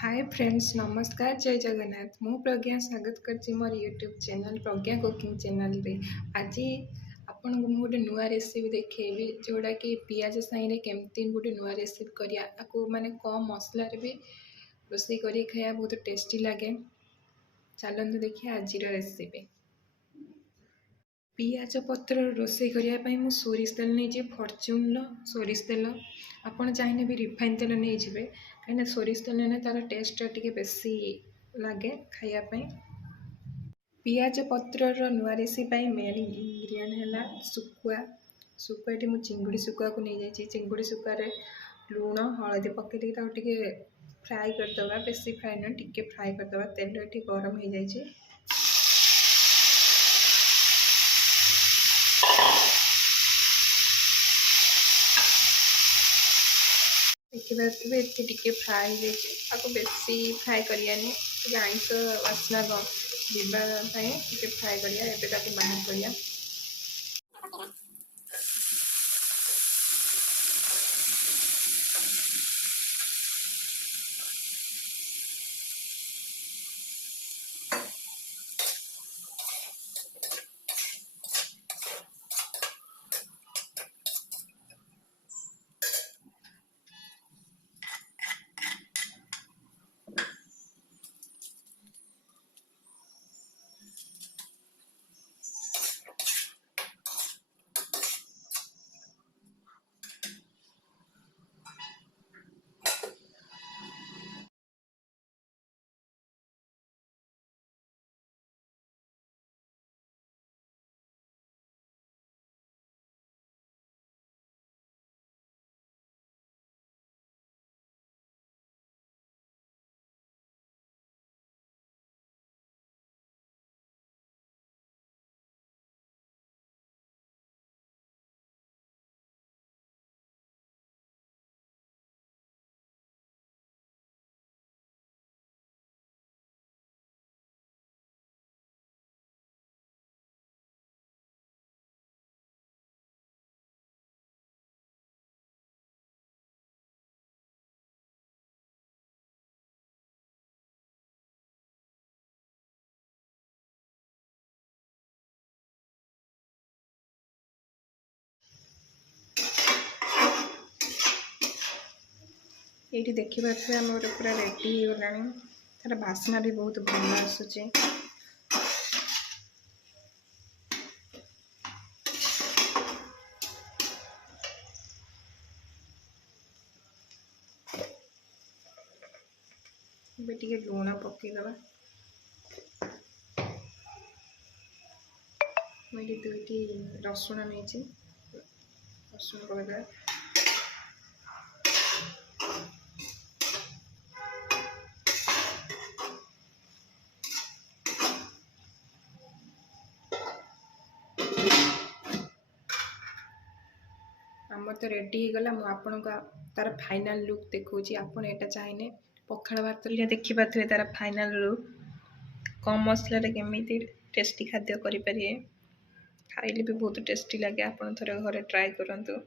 Hi friends, नमस्कार, जय जगन्नाथ। मु प्रज्ञा स्वागत करछि मोर यूट्यूब चैनल प्रज्ञा कुकिंग चैनल रे। आज आपन को गोटे नुआ रेसिपी देखेबी जोड़ा कि पियाज साइरे केमती गोटे नुआ रेसिपी करिया आको माने कम मसला रे भी रोसई करी खाया बहुत टेस्टी लगे। चलନ୍ତୁ देखिए आज रेसिपी। पियाज पत्र रोसई करने मु सोरिष तेल नहीं फॉर्च्यून सोरिष तेल आपड़ चाहिए भी रिफाइन तेल नहीं जाए कहीं सोरिष तेल ने तार टेस्ट टे बेसी लगे खायापी। पियाज पत्र नुआ रेसिपी मेन इंग्रेडिएंट है शुखुआ। शुखुआ मुझे चिंगुड़ी शुखुआ को नहीं जाइए। चिंगुड़ी शुखुआ लुण हलदी पकई टे फ्राए करदे, बेसी फ्राए ना टे फ्राए करदे। तेल ये गरम हो जाए देखिए टे फ्राए आपको बेसी फ्राए करानी आइंस वासना जावाई टे फ्राए करा बाहर करिया। ये देखिए मोर पूरा रेडी हो गला। तार बास्ना भी बहुत भल आसूची। टे लुण पकईदे। मुझे दुईटी रसुण नहीं रसुण पकईदे। आम तो रेडी हो गला। मुझे तार फाइनाल लुक देखी। आपड़ यहाँ चाहिए पखाड़ भात देखिए तार फाइनाल लुक कम मसला केमी टेस्टी खाद्य करें। खाइले भी बहुत टेस्टी लगे। आप थे घरे ट्राए करूँ।